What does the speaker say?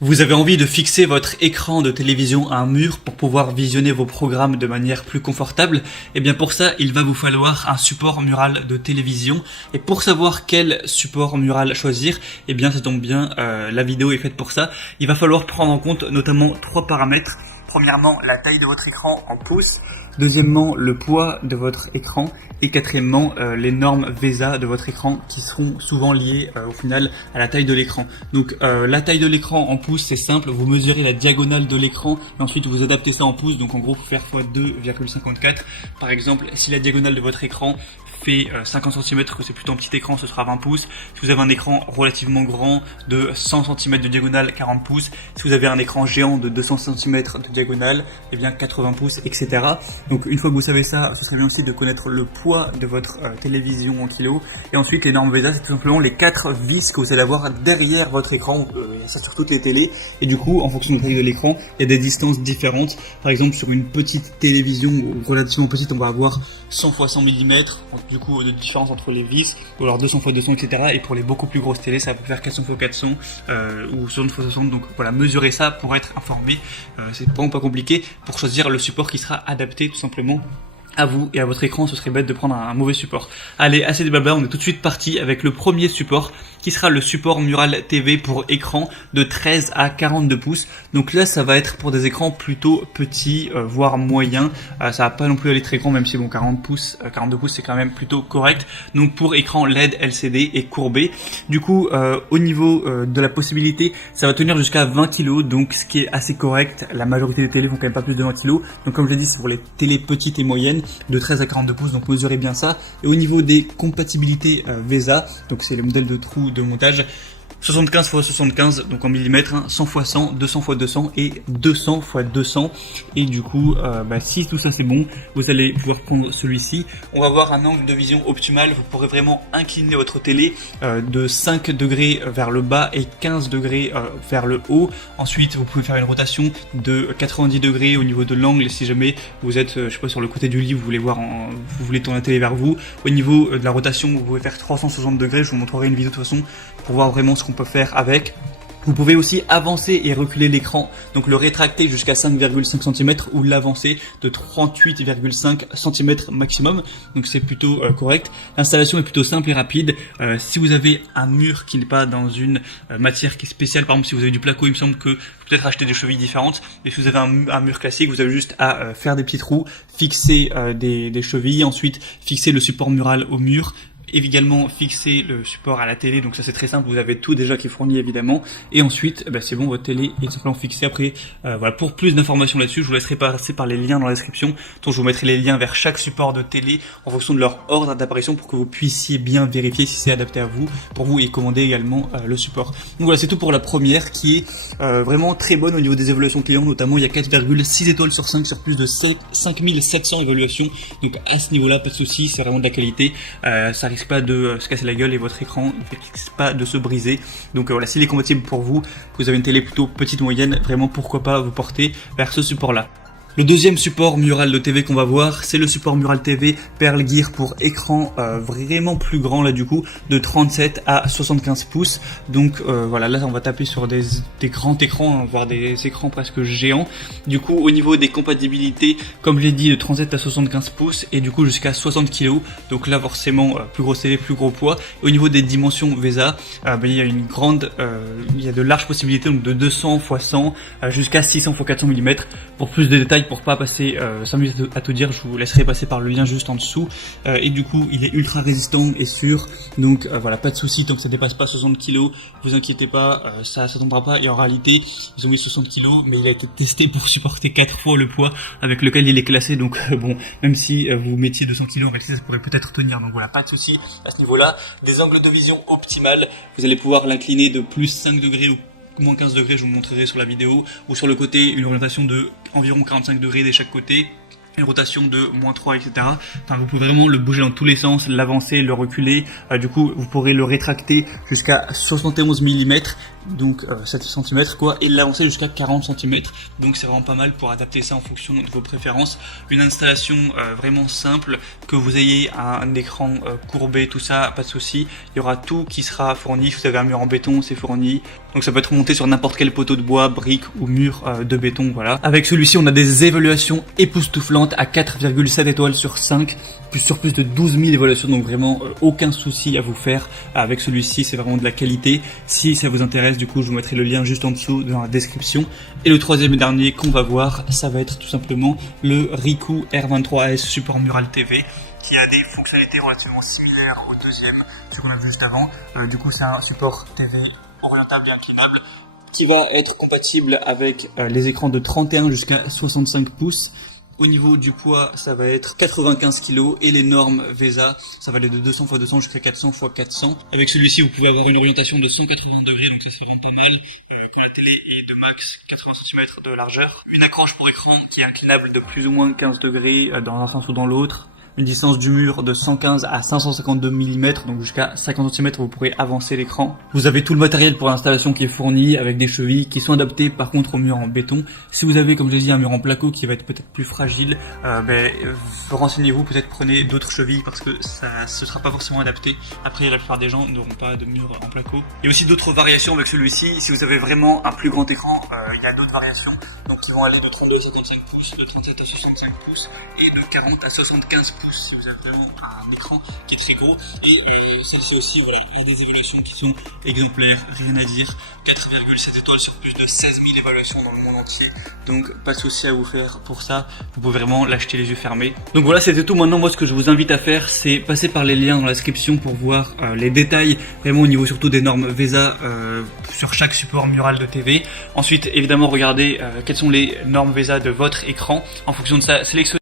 Vous avez envie de fixer votre écran de télévision à un mur pour pouvoir visionner vos programmes de manière plus confortable? Et bien pour ça, il va vous falloir un support mural de télévision. Et pour savoir quel support mural choisir, et bien ça tombe bien, la vidéo est faite pour ça. Il va falloir prendre en compte notamment trois paramètres. Premièrement, la taille de votre écran en pouces. Deuxièmement, le poids de votre écran. Et quatrièmement, les normes VESA de votre écran qui seront souvent liées au final à la taille de l'écran. Donc la taille de l'écran en pouces, c'est simple. Vous mesurez la diagonale de l'écran et ensuite vous adaptez ça en pouces. Donc en gros, faut faire x 2,54. Par exemple, si la diagonale de votre écran fait 50 cm, que c'est plutôt un petit écran, ce sera 20 pouces. Si vous avez un écran relativement grand de 100 cm de diagonale, 40 pouces. Si vous avez un écran géant de 200 cm de diagonale, eh bien 80 pouces, etc. Donc une fois que vous savez ça, ce serait bien aussi de connaître le poids de votre télévision en kilos. Et ensuite, les normes VESA, c'est tout simplement les 4 vis que vous allez avoir derrière votre écran. Il y a ça sur toutes les télés. Et du coup, en fonction de la taille de l'écran, il y a des distances différentes. Par exemple, sur une petite télévision relativement petite, on va avoir 100 x 100 mm. Du coup, de différence entre les vis, ou alors 200 x 200, etc. Et pour les beaucoup plus grosses télés, ça va faire 400 x 400 ou 60 x 60. Donc voilà, mesurez ça pour être informé. C'est vraiment pas compliqué pour choisir le support qui sera adapté tout simplement à vous et à votre écran. Ce serait bête de prendre un mauvais support. Allez, assez de blabla, on est tout de suite parti avec le premier support qui sera le support Mural TV pour écran de 13 à 42 pouces. Donc là, ça va être pour des écrans plutôt petits, voire moyens. Ça va pas non plus aller très grand, même si bon, 40 pouces, 42 pouces, c'est quand même plutôt correct. Donc pour écran LED, LCD et courbé. Du coup, au niveau de la possibilité, ça va tenir jusqu'à 20 kg, donc ce qui est assez correct. La majorité des télés font quand même pas plus de 20 kg. Donc comme je l'ai dit, c'est pour les télés petites et moyennes de 13 à 42 pouces, donc mesurez bien ça. Et au niveau des compatibilités VESA, donc c'est le modèle de trou de montage, 75 x 75, donc en millimètres, 100 x 100, 200 x 200 et 200 x 200. Et du coup, si tout ça c'est bon, vous allez pouvoir prendre celui-ci. On va avoir un angle de vision optimal. Vous pourrez vraiment incliner votre télé de 5 degrés vers le bas et 15 degrés vers le haut. Ensuite, vous pouvez faire une rotation de 90 degrés au niveau de l'angle si jamais vous êtes, je sais pas, sur le côté du lit, vous voulez tourner la télé vers vous. Au niveau de la rotation, vous pouvez faire 360 degrés. Je vous montrerai une vidéo de toute façon pour voir vraiment ce qu'on peut faire avec. Vous pouvez aussi avancer et reculer l'écran, donc le rétracter jusqu'à 5,5 cm ou l'avancer de 38,5 cm maximum, donc c'est plutôt correct. L'installation est plutôt simple et rapide. Si vous avez un mur qui n'est pas dans une matière qui est spéciale, par exemple si vous avez du placo, il me semble que vous pouvez peut-être acheter des chevilles différentes, et si vous avez un mur classique, vous avez juste à faire des petits trous, fixer des chevilles, ensuite fixer le support mural au mur, également fixer le support à la télé, donc ça c'est très simple, vous avez tout déjà qui est fourni évidemment, et ensuite c'est bon, votre télé est simplement fixée. Après voilà, pour plus d'informations là-dessus, je vous laisserai passer par les liens dans la description, donc je vous mettrai les liens vers chaque support de télé en fonction de leur ordre d'apparition pour que vous puissiez bien vérifier si c'est adapté à vous, pour vous, et commander également le support. Donc voilà, c'est tout pour la première qui est vraiment très bonne au niveau des évaluations clients, notamment il y a 4,6 étoiles sur 5 sur plus de 5700 évaluations, donc à ce niveau là pas de souci, c'est vraiment de la qualité. Ça risque pas de se casser la gueule et votre écran ne risque pas de se briser. Donc voilà, s'il est compatible pour vous, que vous avez une télé plutôt petite moyenne, vraiment pourquoi pas vous porter vers ce support là. Le deuxième support mural de TV qu'on va voir, c'est le support mural TV Pearl Gear pour écran vraiment plus grand là du coup, de 37 à 75 pouces. Donc voilà, là on va taper sur des grands écrans, voire des écrans presque géants. Du coup au niveau des compatibilités, comme je l'ai dit, de 37 à 75 pouces et du coup jusqu'à 60 kg. Donc là forcément plus grosse télé, plus gros poids. Et au niveau des dimensions VESA, il y a il y a de larges possibilités, donc de 200 x 100 jusqu'à 600 x 400 mm. Pour plus de détails, pour pas passer 5 minutes à tout dire, je vous laisserai passer par le lien juste en dessous. Et du coup il est ultra résistant et sûr, donc voilà, pas de souci tant que ça dépasse pas 60 kg, vous inquiétez pas, ça tombera pas. Et en réalité ils ont mis 60 kg, mais il a été testé pour supporter 4 fois le poids avec lequel il est classé, donc bon, même si vous mettiez 200 kg en réalité ça pourrait peut-être tenir, donc voilà, pas de souci à ce niveau là. Des angles de vision optimales, vous allez pouvoir l'incliner de plus 5 degrés ou moins 15 degrés, je vous montrerai sur la vidéo, ou sur le côté une orientation de environ 45 degrés de chaque côté, une rotation de -3, etc. Enfin, vous pouvez vraiment le bouger dans tous les sens, l'avancer, le reculer. Du coup, vous pourrez le rétracter jusqu'à 71 mm donc 7 cm quoi, et l'avancer jusqu'à 40 cm. Donc c'est vraiment pas mal pour adapter ça en fonction de vos préférences. Une installation vraiment simple, que vous ayez un écran courbé, tout ça, pas de souci. Il y aura tout qui sera fourni. Si vous avez un mur en béton, c'est fourni. Donc ça peut être monté sur n'importe quel poteau de bois, brique ou mur de béton, voilà. Avec celui-ci, on a des évaluations époustouflantes à 4,7 étoiles sur 5, sur plus de 12 000 évaluations, donc vraiment aucun souci à vous faire avec celui-ci, c'est vraiment de la qualité. Si ça vous intéresse, du coup, je vous mettrai le lien juste en dessous dans la description. Et le troisième et dernier qu'on va voir, ça va être tout simplement le Ricoh R23S Support Mural TV, qui a des fonctionnalités relativement similaires au deuxième, ce qu'on a vu juste avant. Du coup, c'est un support TV orientable et inclinable qui va être compatible avec les écrans de 31 jusqu'à 65 pouces. Au niveau du poids, ça va être 95 kg et les normes VESA, ça va aller de 200 x 200 jusqu'à 400 x 400. Avec celui-ci, vous pouvez avoir une orientation de 180 degrés, donc ça se rend pas mal. Quand la télé est de max 80 cm de largeur. Une accroche pour écran qui est inclinable de plus ou moins 15 degrés dans un sens ou dans l'autre. Une distance du mur de 115 à 552 mm, donc jusqu'à 50 cm, vous pourrez avancer l'écran. Vous avez tout le matériel pour l'installation qui est fourni, avec des chevilles qui sont adaptées par contre au mur en béton. Si vous avez, comme je l'ai dit, un mur en placo qui va être peut-être plus fragile, renseignez-vous, peut-être prenez d'autres chevilles parce que ça ce sera pas forcément adapté. Après, la plupart des gens n'auront pas de mur en placo. Il y a aussi d'autres variations avec celui-ci. Si vous avez vraiment un plus grand écran, il y a d'autres variations. Donc qui vont aller de 32 à 55 pouces, de 37 à 65 pouces et de 40 à 75 pouces. Si vous avez vraiment un écran qui est très gros. Et celle-ci aussi, voilà, il y a des évaluations qui sont exemplaires, rien à dire. 4,7 étoiles sur plus de 16 000 évaluations dans le monde entier. Donc pas de souci à vous faire pour ça. Vous pouvez vraiment l'acheter les yeux fermés. Donc voilà, c'était tout. Maintenant, moi, ce que je vous invite à faire, c'est passer par les liens dans la description pour voir les détails, vraiment au niveau surtout des normes VESA sur chaque support mural de TV. Ensuite, évidemment, regardez quelles sont les normes VESA de votre écran. En fonction de ça, sélectionnez